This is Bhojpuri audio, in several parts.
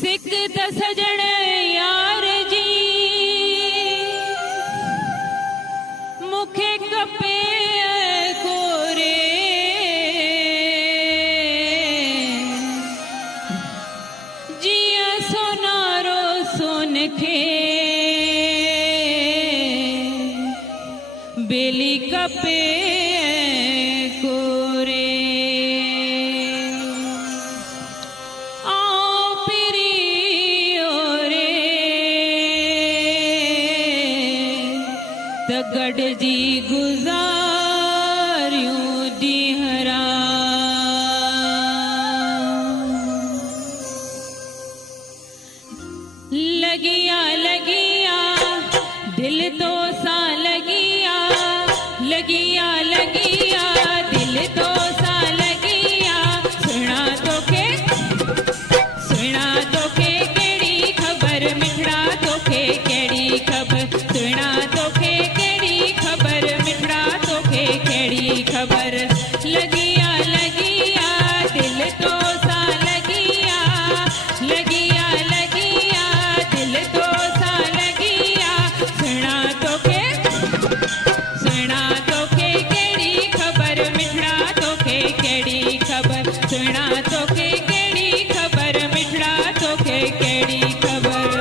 सिक त सजण यार जी मुखे कपे कोरे जिया सोनारो सोन खे बेली कपे कोरे गढ़ जी गुजारियूं दीहरा लगिया लगिया दिल तो सा लगिया लगिया लगिया दिल तो सा लगिया सुना तो के केड़ी खबर मिठड़ा तो के केड़ी खबर सुना तो के खबर लगिया लगिया दिल तो सा लगिया लगिया लगिया दिल तो सा लगिया सुना तो के केड़ी खबर मिठड़ा तो के केड़ी खबर सुना तो के केड़ी खबर मिठड़ा तो के केड़ी खबर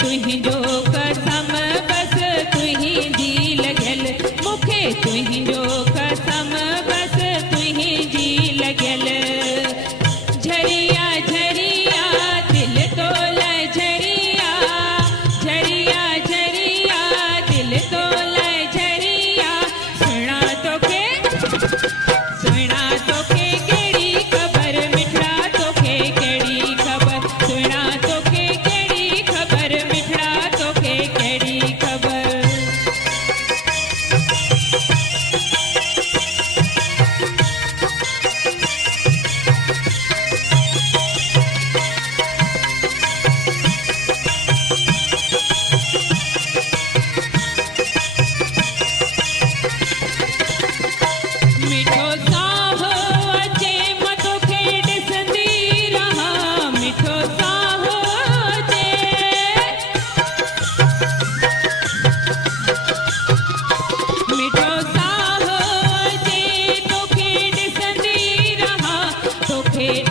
तुहिंजो कसम बस तुहिंजी लॻियल मूंखे तुहिंजो कसम बस तुहिंजी लॻियल झरिया झरिया दिल तोल झरिया झरिया झरिया दिल तोल झरिया सुना तोखे केड़ी खबर मिठड़ा तोखे केड़ी खबर सुना तोखे केड़ी खबर मिठड़ा तोखे केड़ी खबर मिठो साहो अचे मां तोखे ॾिसंदी रहां मिठो साहो अचे मिठो साहो अचे तोखे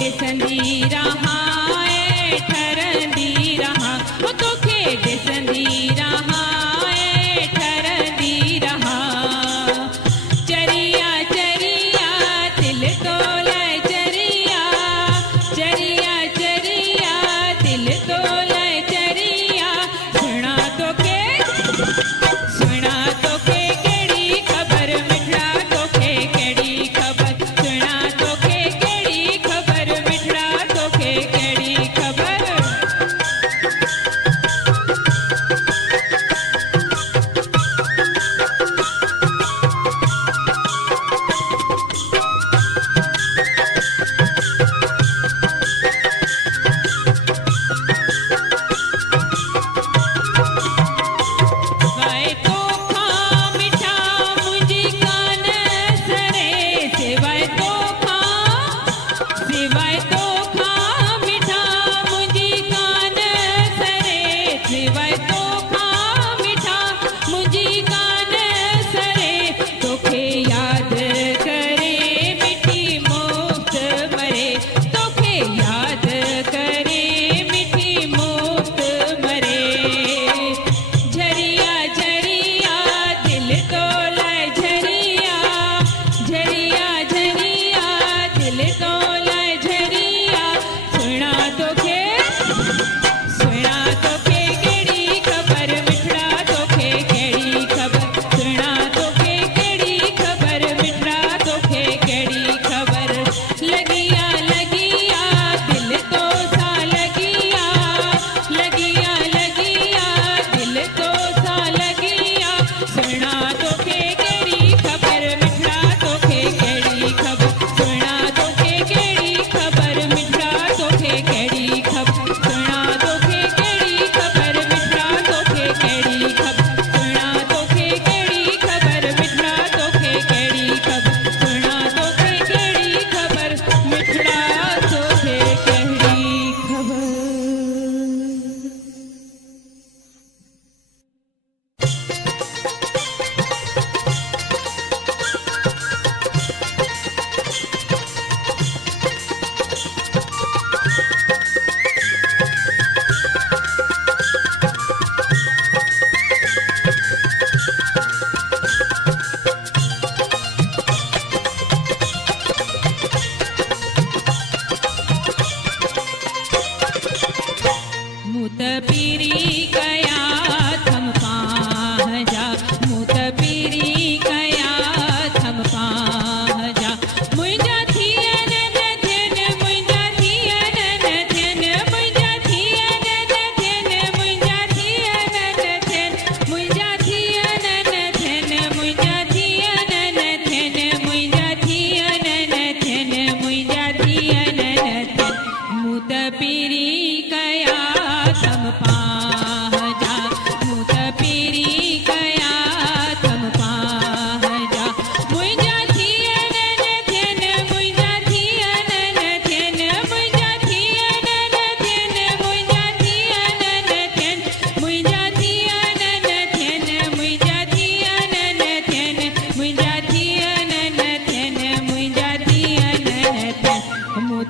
ॾिसंदी रहां ठरंदी रहां तोखे ॾिसंदी रहां ठरंदी रहां चरिया चरिया दिल तोल चरिया चरिया चरिया दिल तोल चरिया सुना तोखे केड़ी खबर मिठड़ा तोखे केड़ी खबर सुना तोखे केड़ी खबर मिठड़ा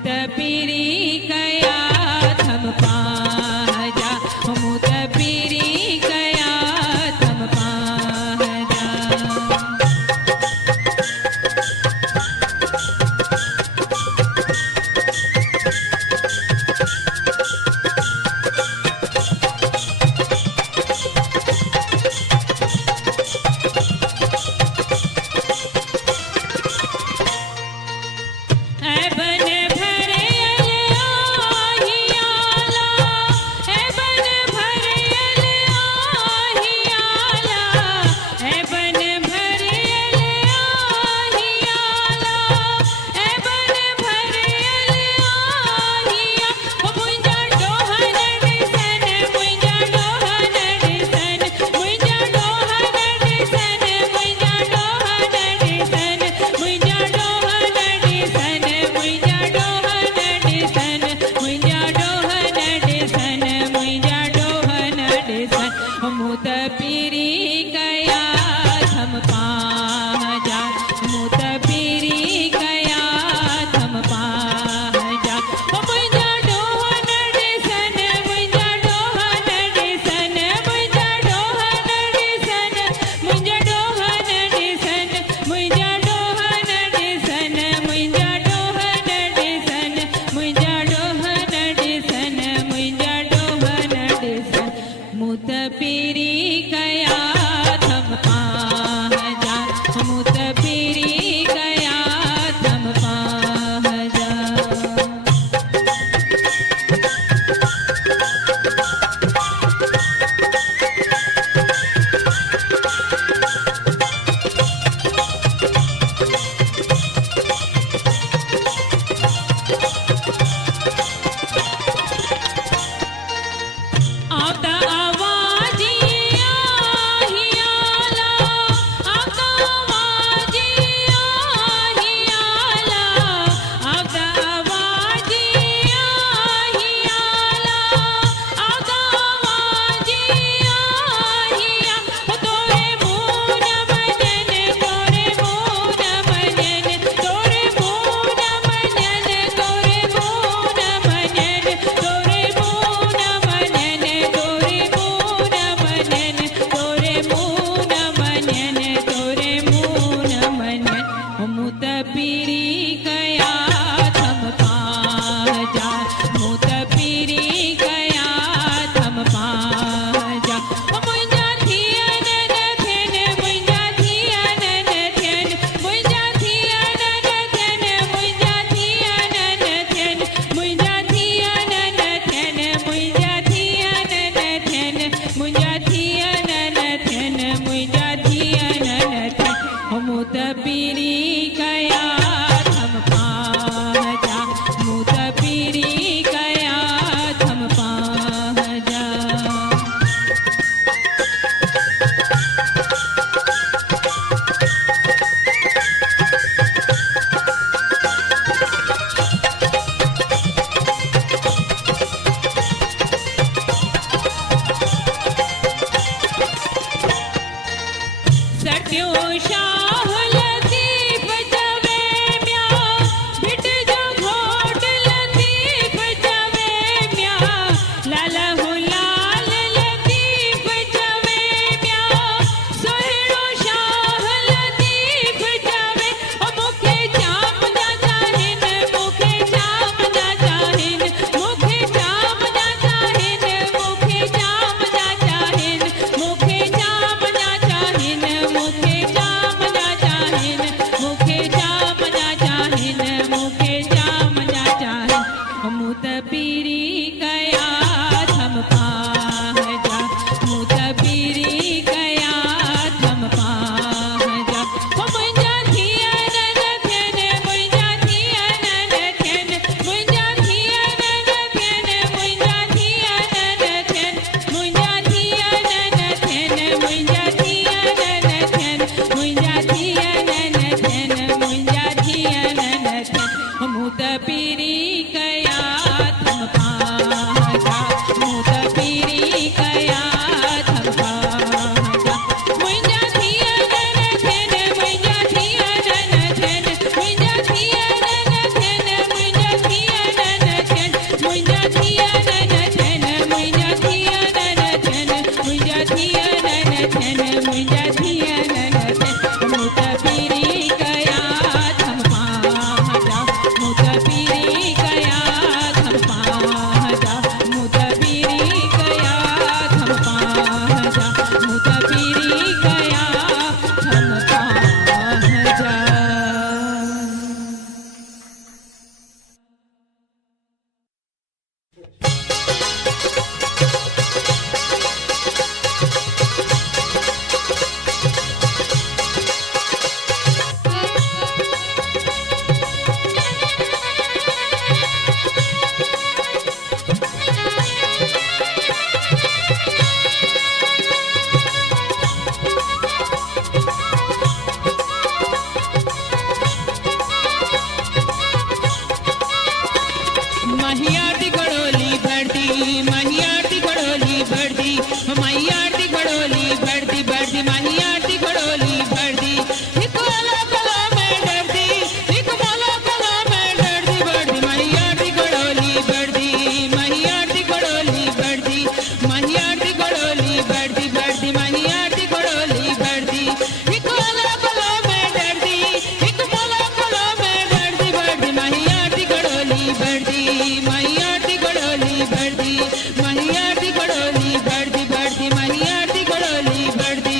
मूत पीरी कया थम पाजा मूत पीरी कया थम पाजा मूत पीरी कया थम पाजा मूत पीरी कया थम पाजा मुंहिंजा डोहन ॾिसन मुंहिंजा डोहन ॾिसन मुंहिंजा डोहन ॾिसन मुंहिंजा डोहन ॾिसन मुंहिंजा डोहन ॾिसन मुंहिंजा डोहन ॾिसन मुंहिंजा डोहन ॾिसन मुंहिंजा डोहन ॾिसन मूत पीरी कया थम पाजा मूत पीरी कया थम पाजा आता आवाजी आहियाला आता आवाजी आहियाला आता आवाजी आहियाला आता आवाजी आहिया तोरे मून मजन तोरे मून मजन तोरे मून मजन तोरे मून मजन तोरे मून मजन तोरे मून मनन तोरे मून मनन तोरे मून मनन मूत पीरी कया थम पाजा मूत पीरी कया थम पाजा मुंहिंजा थियन न थियन मुंहिंजा थियन न थियन मुंहिंजा थियन न थियन मुंहिंजा थियन न थियन मुंहिंजा थियन न थियन मुंहिंजा थियन न थियन मुंहिंजा थियन न थियन मुंहिंजा थियन न थियन मूत पीरी कया थम पाजा मूत पीरी कया थम पाजा सटियो शाह लतीफ़ जवे म्या भिट जो घोट लतीफ़ जवे म्या लाला हो लाल लतीफ़ जवे म्या सुहिणो शाह लतीफ़ जवे मूंखे जाम जा चाहिन मूंखे जाम जा चाहिन मूंखे जाम जा चाहिन मूंखे जाम जा चाहिन मूंखे जाम जा चाहिन मूंखे जाम जा चाहिन मूंखे जाम जा चाहिन मूंखे जाम जा चाहिन मूत पीरी कया थम पाजा मूत पीरी कया थम पाजा मुंहिंजा थियन न थियन मुंहिंजा थियन न थियन मुंहिंजा थियन न थियन मुंहिंजा थियन न थियन मुंहिंजा थियन न थियन मुंहिंजा थियन न थियन मुंहिंजा थियन न थियन मुंहिंजा थियन न थियन मूत पीरी कया थम पाजा मूत पीरी कया थम पाजा मुंहिंजा थियन न थियन मुंहिंजा थियन न थियन मुंहिंजा थियन न थियन मुंहिंजा थियन माही आरती घडोली भरती, माही आरती घडोली भरती, माही आरती घडोली भरती भरती, माही आरती घडोली भरती। एक माला कला में डरती, एक माला कला में डरती भरती, माही आरती घडोली भरती, माही आरती घडोली भरती, माही आरती घडोली भरती भरती, माही आरती घडोली भरती। एक माला कला में डरती, एक माला कला में डरती भरती, माही आरती घडोली भरती, माही आरती घडोली भरती, माही आरती घडोली भरती भरती, माही आरती घडोली भरती।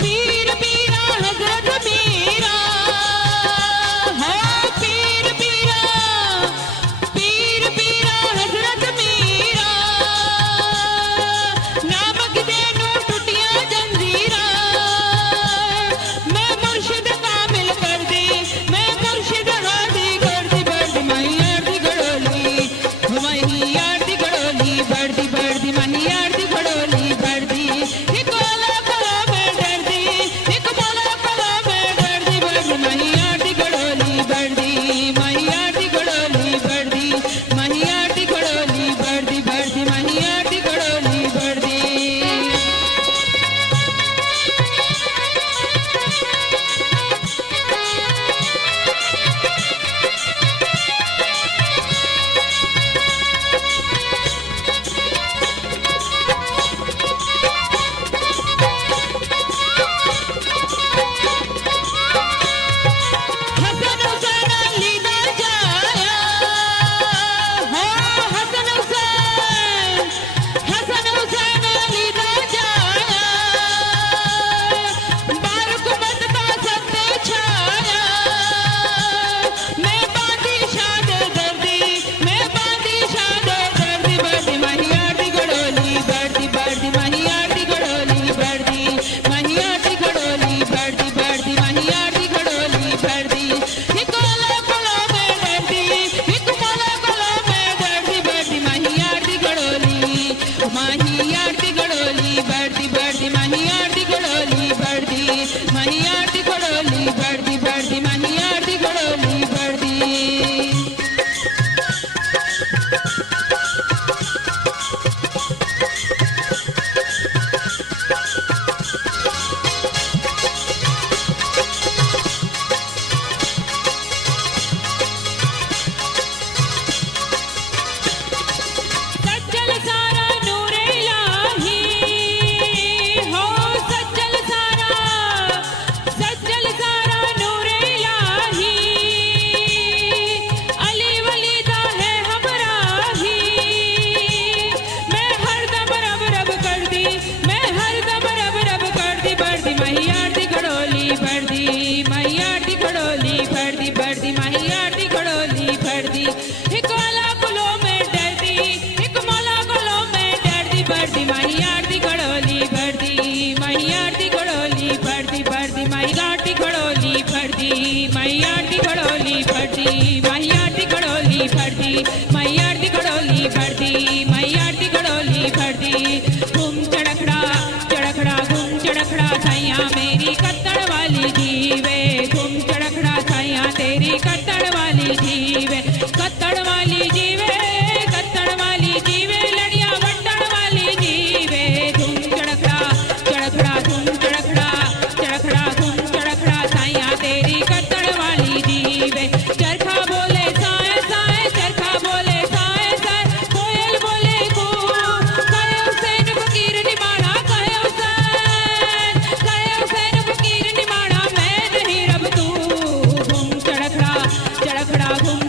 पीर पीरा हजरत मीरा, हो पीर पीरा, पीर पीरा हजरत मीरा। नामक देनू टुटिया जंजीरा, मैं मुर्शिद कामिल कर दी, मैं मुर्शिद हादी कर दी भरती, माही आरती घडोली, माही आरती घडोली भरती भरती, माही आरती घडोली भरती। एक माला कला में डरती, एक माला कला में डरती भरती, माही आरती घडोली भरती, माही आरती घडोली भरती, माही आरती घडोली भरती भरती, माही आरती घडोली भरती। हसन हुसैन लीदा जाया, हो हसन हुसैन, हसन हुसैन लीदा जाया। बारकुमत का सत्य छाया, मैं बांधी शाद दर्दी, मैं बांधी शाद दर्दी भरती, माही आरती घडोली भरती भरती, माही आरती घडोली भरती, माही आरती घडोली भरती भरती, माही आरती घडोली भरती। एक माला कला में डरती, एक माला कला में डरती भरती, माही आरती घडोली, माही आरती घडोली भरती भरती, माही आरती घडोली भरती, माही आरती घडोली भरती भरती, माही आरती घडोली भरती। सज्जल सारा नूरे इलाही, हो सज्जल सारा, सज्जल सारा नूरे इलाही। अली वलीदा है हमराही, मैं हरदम रब रब कर दी, मैं हरदम रब रब कर दी भरती, माही आरती घडोली भरती, माही आरती घडोली भरती भरती, माही आरती घडोली भरती। एक माला गुलों में डरती, एक माला गुलों में डरती भरती, माही आरती घडोली भरती, माही आरती घडोली भरती भरती, माही आरती घडोली भरती, माही आरती घडोली भरती, माही आरती घडोली भरती, माही आरती घडोली भरती, माही आरती घडोली भरती। घूम चड़खड़ा चड़खड़ा घूम चड़खड़ा सैया मेरी कत्तड़ वाली जीवे, घूम चड़खड़ा सैया तेरी कत्तड़ वाली जीवे, कत्तड़ वाली जीवे, कत्तड़ वाली जीवे, लड़िया बट्टड़ वाली जीवे। घूम चड़खड़ा चड़खड़ा घूम चड़खड़ा चड़खड़ा घूम चड़खड़ा सैया तेरी कत्तड़ वाली जीवे। चरखा बोले साए साए, चरखा बोले साए साए, कोयल बोले कू, कहे हुसैन फकीर निमाड़ा, कहे हुसैन, कहे हुसैन फकीर निमाड़ा, मैं नहीं रब तू। घूम चड़खड़ा चड़खड़ा घूम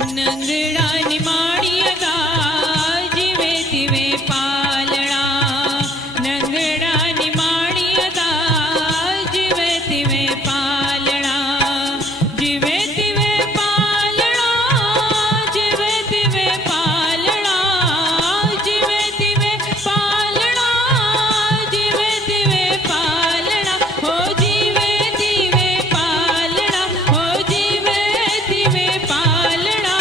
नंगड़ा निमाड़ियदा जिवे तिवे पालना नंगड़ा निमाड़ियदा जिवे तिवे पालना जिवे तिवे पालना जिवे तिवे पालना जिवे तिवे पालना जिवे तिवे पालना हो जिवे तिवे पालना हो जिवे तिवे पालना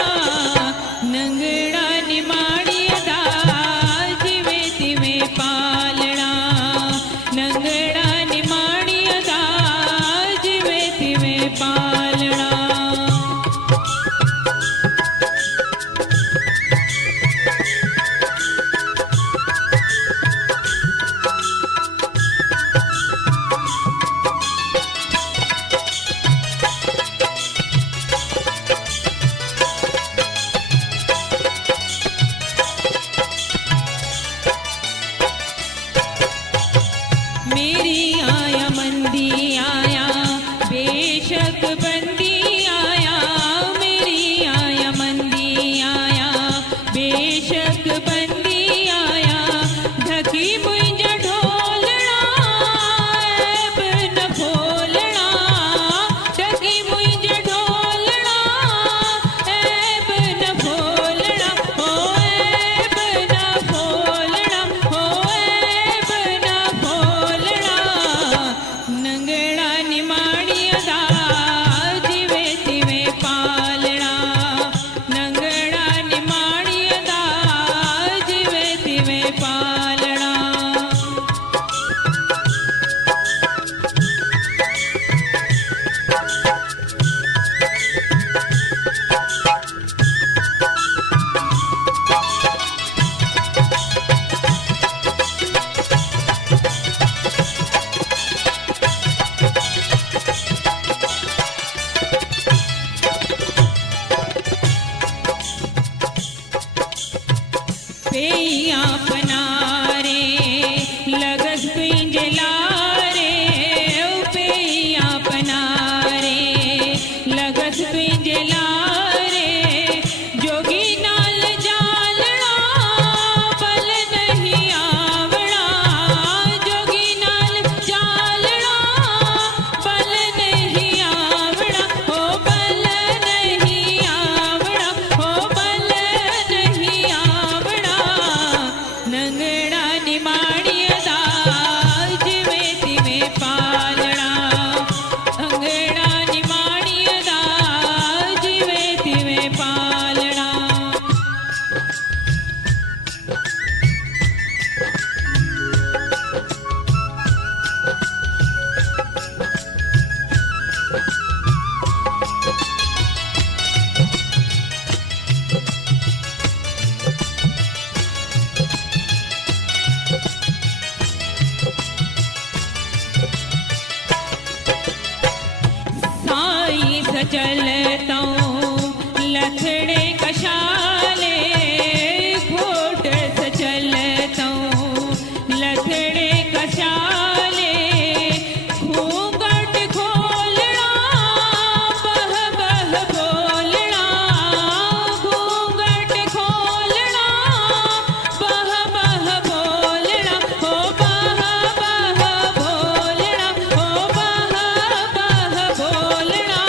नंगड़ा निमाड़ियदा जिवे तिवे पालना नंगड़ा निमाड़ियदा जिवे तिवे पालना मेरी आया मंदी आया बेशक बंदी आया मेरी आया मंदी आया बेशक बंदी आया ढकी मुंज ढोलना ऐब न फोलना ढकी मुंज ढोलना ऐब न फोलना हो ऐब न फोलना हो ऐब न फोलना नंगड़ा निमाड़ियदा जिवे तिवे पालना नंगड़ा निमाड़ियदा जिवे तिवे पालना पेया पनारे लगस पिंजलारे पेया पनारे लगस पिंजलारे जोगी नाल जालना बल नहीं आवड़ा जोगी नाल जालना बल नहीं आवड़ा हो बल नहीं आवड़ा हो बल नहीं आवड़ा नंगड़ा निमाड़ियदा जिवे तिवे पालना अंगड़ा निमाड़ियदा जिवे तिवे पालना साई सचलता लथड़े कशाले घोट सचलता लथड़े कशाले घूंघट खोलना बह बह बोलना घूंघट खोलना बह बह बोलना हो बह बह बोलना हो बह बह बोलना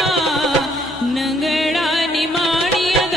नंगड़ा निमाड़ियदा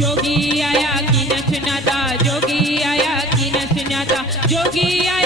जोगी आया कि न सुनाता, जोगी आया कि न सुनाता, जोगी आया